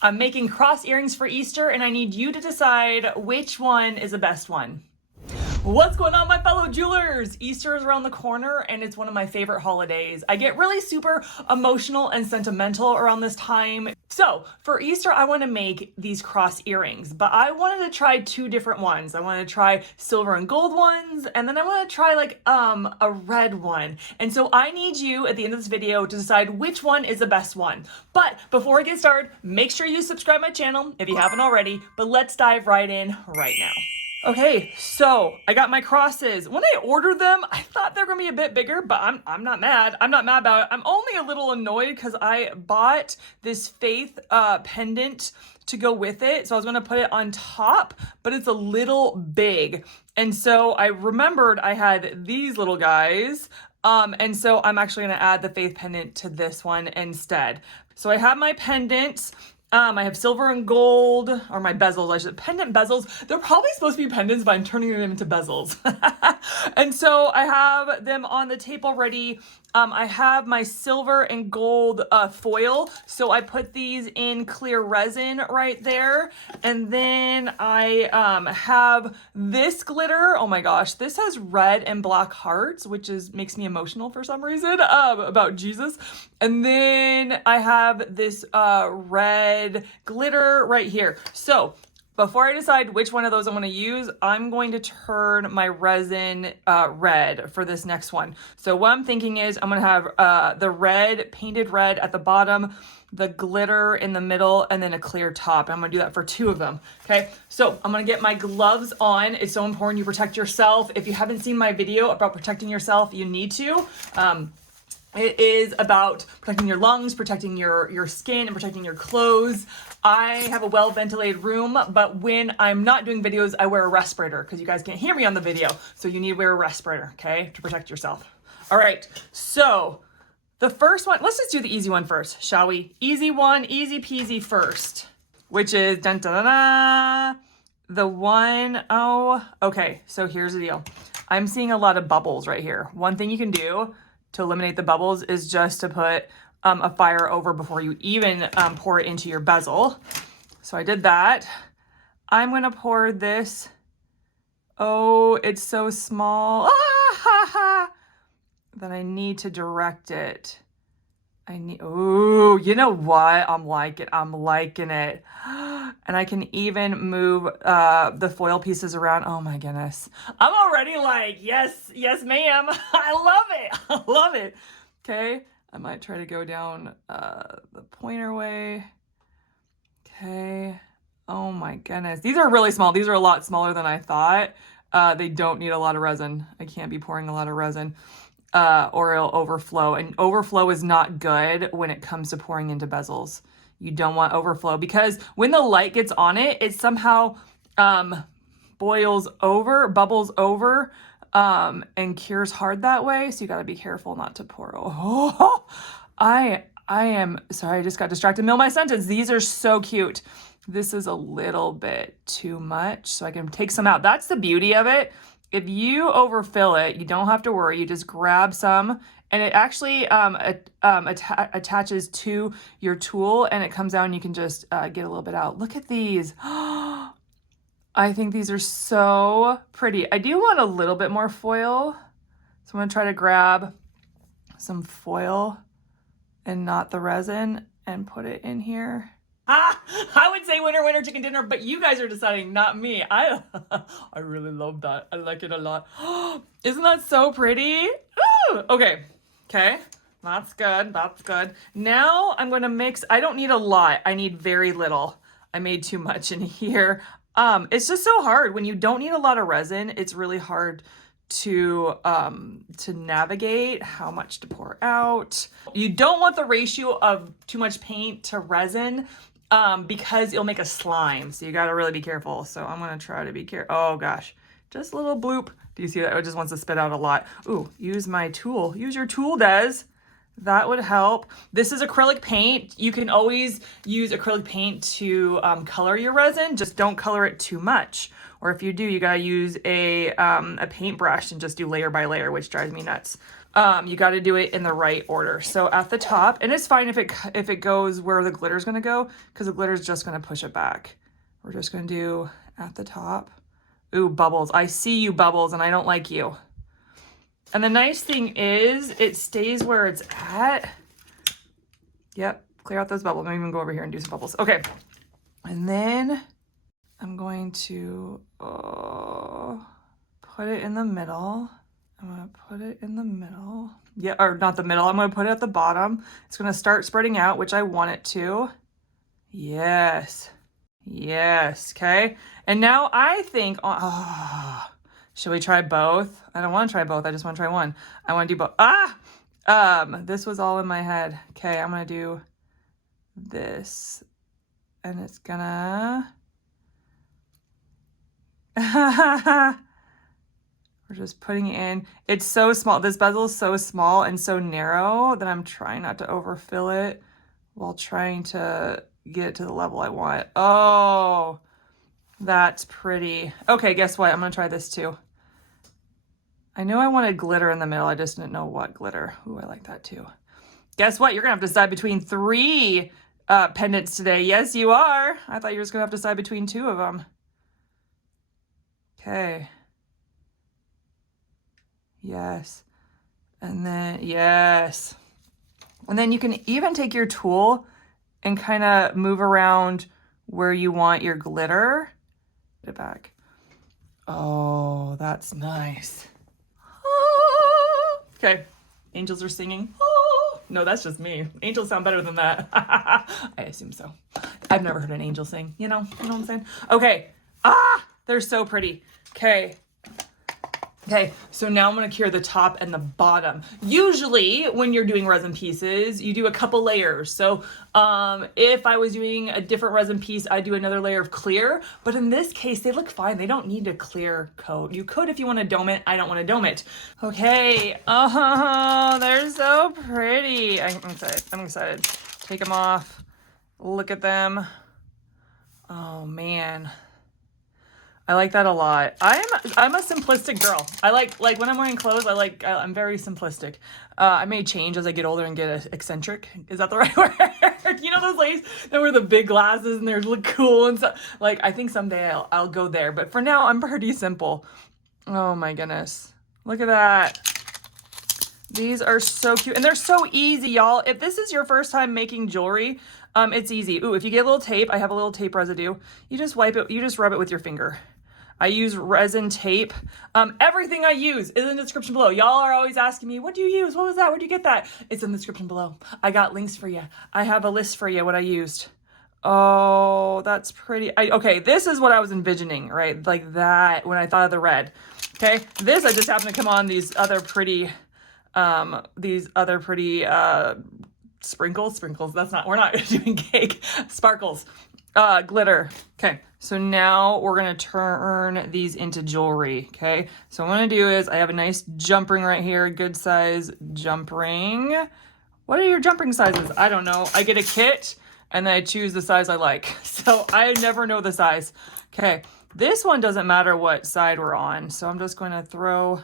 I'm making cross earrings for Easter, and I need you to decide which one is the best one. What's going on, my fellow jewelers? Easter is around the corner and it's one of my favorite holidays. I get really super emotional and sentimental around this time. So for Easter, I want to make these cross earrings, but I wanted to try two different ones. I wanted to try silver and gold ones, and then I want to try like a red one. And so I need you at the end of this video to decide which one is the best one. But before I get started, make sure you subscribe my channel if you haven't already, but let's dive right in right now. Okay, so I got my crosses. When I ordered them, I thought they're gonna be a bit bigger, but I'm not mad. I'm not mad about it. I'm only a little annoyed because I bought this faith pendant to go with it. So I was gonna put it on top, but it's a little big. And so I remembered I had these little guys. And so I'm actually gonna add the faith pendant to this one instead. So I have my pendants. I have silver and gold, or my bezels, pendant bezels. They're probably supposed to be pendants, but I'm turning them into bezels. And so I have them on the tape already. I have my silver and gold foil. So I put these in clear resin right there. And then I have this glitter. Oh my gosh, this has red and black hearts, which makes me emotional for some reason about Jesus. And then I have this red glitter right here. So before I decide which one of those I'm going to use, I'm going to turn my resin red for this next one. So what I'm thinking is I'm going to have the red, painted red at the bottom, the glitter in the middle, and then a clear top. I'm going to do that for two of them. Okay, so I'm going to get my gloves on. It's so important you protect yourself. If you haven't seen my video about protecting yourself, you need to. It is about protecting your lungs, protecting your skin, and protecting your clothes. I have a well-ventilated room, but when I'm not doing videos, I wear a respirator because you guys can't hear me on the video. So you need to wear a respirator, okay, to protect yourself. All right, so the first one, let's just do the easy one first, shall we? Easy one, easy peasy first, which is dun, dun, dun, dun, the one, oh, okay, so here's the deal. I'm seeing a lot of bubbles right here. One thing you can do to eliminate the bubbles is just to put a fire over before you even pour it into your bezel. So I did that. I'm gonna pour this. Oh, it's so small. Ah, ha, ha. Then I need to direct it. Oh, you know what? I'm liking it. And I can even move the foil pieces around. Oh my goodness. I'm already like, yes, ma'am. I love it. Okay, I might try to go down the pointer way. Okay. Oh my goodness. These are really small. These are a lot smaller than I thought. They don't need a lot of resin. I can't be pouring a lot of resin. Or it'll overflow, and overflow is not good when it comes to pouring into bezels. You don't want overflow because when the light gets on it, it somehow bubbles over and cures hard that way. So you got to be careful not to pour. Oh, I am sorry, I just got distracted. Middle of my sentence. These are so cute. This is a little bit too much, so I can take some out. That's the beauty of it. If you overfill it, you don't have to worry. You just grab some, and it actually attaches to your tool, and it comes out, and you can just get a little bit out. Look at these. I think these are so pretty. I do want a little bit more foil, so I'm going to try to grab some foil and not the resin and put it in here. I would say winner, winner, chicken dinner, but you guys are deciding, not me. I really love that. I like it a lot. Isn't that so pretty? Ooh, okay. That's good. Now I'm going to mix. I don't need a lot. I need very little. I made too much in here. It's just so hard. When you don't need a lot of resin, it's really hard to navigate how much to pour out. You don't want the ratio of too much paint to resin because it'll make a slime. So you got to really be careful. So I'm going to try to be careful. Oh gosh, just a little bloop. Do you see that? It just wants to spit out a lot. Ooh, use my tool. Use your tool, Des. That would help. This is acrylic paint. You can always use acrylic paint to color your resin. Just don't color it too much. Or if you do, you gotta use a paintbrush and just do layer by layer, which drives me nuts. You got to do it in the right order. So at the top, and it's fine if it goes where the glitter is going to go, because the glitter is just going to push it back. We're just going to do at the top. Ooh, bubbles. I see you, bubbles, and I don't like you. And the nice thing is it stays where it's at. Yep, clear out those bubbles. I'm even go over here and do some bubbles. Okay, and then I'm going to put it in the middle. I'm going to put it in the middle. Yeah, or not the middle. I'm going to put it at the bottom. It's going to start spreading out, which I want it to. Yes. Yes. Okay. And now I think, should we try both? I don't want to try both. I just want to try one. I want to do both. This was all in my head. Okay. I'm going to do this, and it's gonna, we're just putting it in. It's so small. This bezel is so small and so narrow that I'm trying not to overfill it while trying to get it to the level I want. Oh, that's pretty. Okay, guess what? I'm gonna try this too. I knew I wanted glitter in the middle. I just didn't know what glitter. Ooh, I like that too. Guess what? You're gonna have to decide between 3 pendants today. Yes, you are. I thought you were just gonna have to decide between 2 of them. Okay. Yes. And then, yes. And then you can even take your tool and kind of move around where you want your glitter. Put it back. Oh, that's nice. Okay. Angels are singing. No, that's just me. Angels sound better than that. I assume so. I've never heard an angel sing, you know what I'm saying? Okay. They're so pretty. Okay. Okay, so now I'm gonna cure the top and the bottom. Usually when you're doing resin pieces, you do a couple layers. So if I was doing a different resin piece, I'd do another layer of clear, but in this case, they look fine. They don't need a clear coat. You could if you wanna dome it. I don't wanna dome it. Okay, oh, they're so pretty. I'm excited, I'm excited. Take them off, look at them. Oh man. I like that a lot. I'm a simplistic girl. I like when I'm wearing clothes, I'm very simplistic. I may change as I get older and get eccentric. Is that the right word? You know those ladies that wear the big glasses and they look cool and stuff? Like, I think someday I'll go there. But for now, I'm pretty simple. Oh my goodness. Look at that. These are so cute. And they're so easy, y'all. If this is your first time making jewelry, it's easy. Ooh, if you get a little tape, I have a little tape residue. You just wipe it, you just rub it with your finger. I use resin tape. Everything I use is in the description below. Y'all are always asking me, what do you use? What was that? Where'd you get that? It's in the description below. I got links for you. I have a list for you, what I used. Oh, that's pretty. Okay, this is what I was envisioning, right? Like that when I thought of the red. Okay, this I just happened to come on these other pretty sprinkles. That's not, we're not doing cake. Sparkles. Glitter. Okay, so now we're gonna turn these into jewelry. Okay, so what I'm gonna do is I have a nice jump ring right here, good size jump ring. What are your jump ring sizes? I don't know. I get a kit and then I choose the size I like. So I never know the size. Okay, this one doesn't matter what side we're on. So I'm just going to throw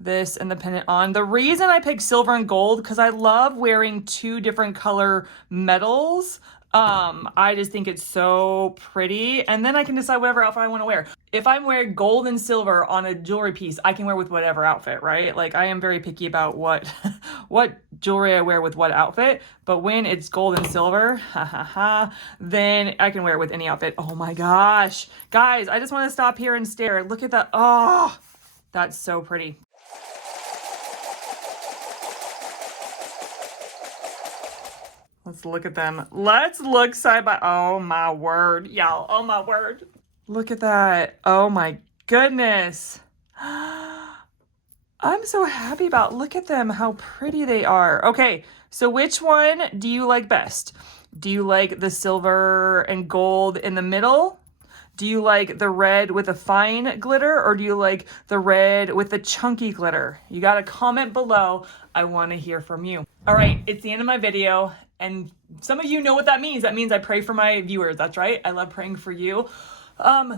this and the pendant on. The reason I picked silver and gold, because I love wearing 2 different color metals. I just think it's so pretty, and then I can decide whatever outfit I want to wear. If I'm wearing gold and silver on a jewelry piece, I can wear with whatever outfit, right? Like, I am very picky about what jewelry I wear with what outfit, but when it's gold and silver, then I can wear it with any outfit. Oh my gosh. Guys, I just want to stop here and stare. Look at that. Oh, that's so pretty. Let's look at them. Let's look side by, oh my word, y'all, oh my word. Look at that, oh my goodness. I'm so happy about, look at them, how pretty they are. Okay, so which one do you like best? Do you like the silver and gold in the middle? Do you like the red with a fine glitter, or do you like the red with the chunky glitter? You got to comment below. I want to hear from you. All right, it's the end of my video. And some of you know what that means. That means I pray for my viewers. That's right. I love praying for you.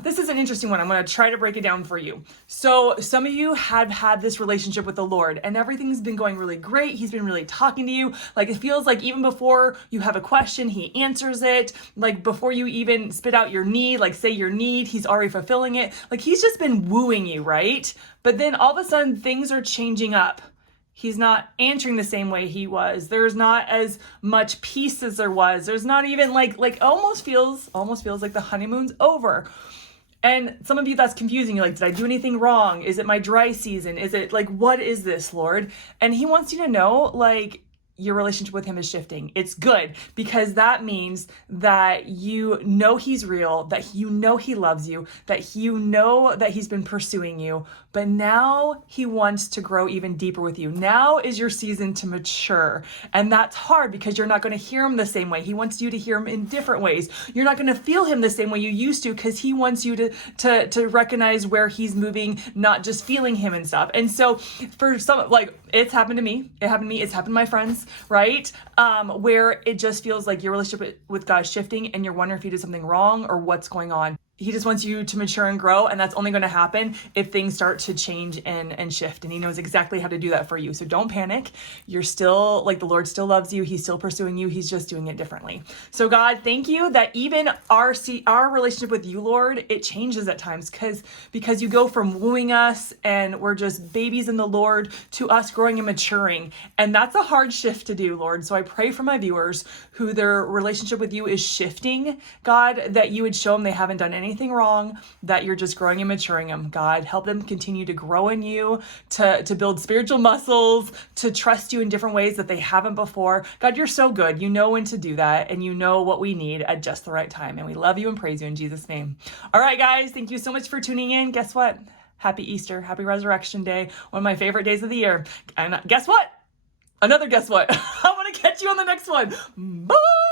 This is an interesting one. I'm going to try to break it down for you. So some of you have had this relationship with the Lord and everything's been going really great. He's been really talking to you. Like it feels like even before you have a question, he answers it. Like before you even spit out your need, like say your need, he's already fulfilling it. Like he's just been wooing you, right? But then all of a sudden things are changing up. He's not answering the same way he was. There's not as much peace as there was. There's not even like almost feels like the honeymoon's over. And some of you, that's confusing. You're like, did I do anything wrong? Is it my dry season? Is it like, what is this, Lord? And he wants you to know, like, your relationship with him is shifting. It's good because that means that you know he's real, that you know he loves you, that you know that he's been pursuing you, but now he wants to grow even deeper with you. Now is your season to mature. And that's hard because you're not going to hear him the same way. He wants you to hear him in different ways. You're not going to feel him the same way you used to because he wants you to recognize where he's moving, not just feeling him and stuff. And so for some, like it's happened to me, it's happened to my friends, right? Where it just feels like your relationship with God is shifting and you're wondering if you did something wrong or what's going on. He just wants you to mature and grow, and that's only going to happen if things start to change and shift, and he knows exactly how to do that for you. So don't panic. You're still, like, the Lord still loves you. He's still pursuing you. He's just doing it differently. So God, thank you that even our relationship with you, Lord, it changes at times because you go from wooing us and we're just babies in the Lord to us growing and maturing. And that's a hard shift to do, Lord. So I pray for my viewers who their relationship with you is shifting, God, that you would show them they haven't done anything wrong, that you're just growing and maturing them. God, help them continue to grow in you, to build spiritual muscles, to trust you in different ways that they haven't before. God, you're so good. You know when to do that, and you know what we need at just the right time. And we love you and praise you in Jesus' name. All right, guys, thank you so much for tuning in. Guess what? Happy Easter. Happy Resurrection Day. One of my favorite days of the year. And guess what? Another guess what? I'm going to catch you on the next one. Bye.